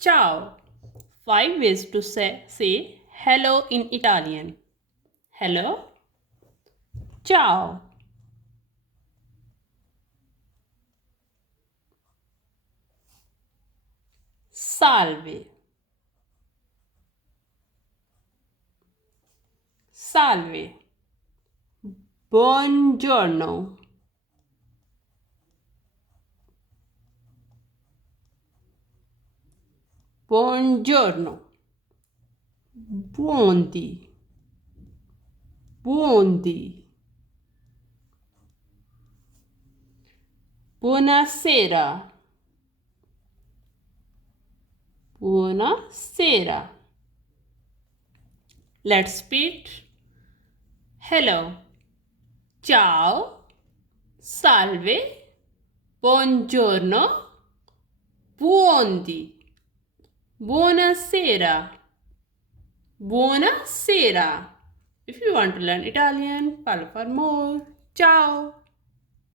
Ciao. 5 ways to say hello in Italian. Hello. Ciao. Salve. Salve. Buongiorno. Buongiorno. Buondì. Buondì. Buonasera. Buonasera. Let's repeat. Hello. Ciao. Salve. Buongiorno. Buondì. Buonasera. Buonasera. If you want to learn Italian, follow for more. Ciao.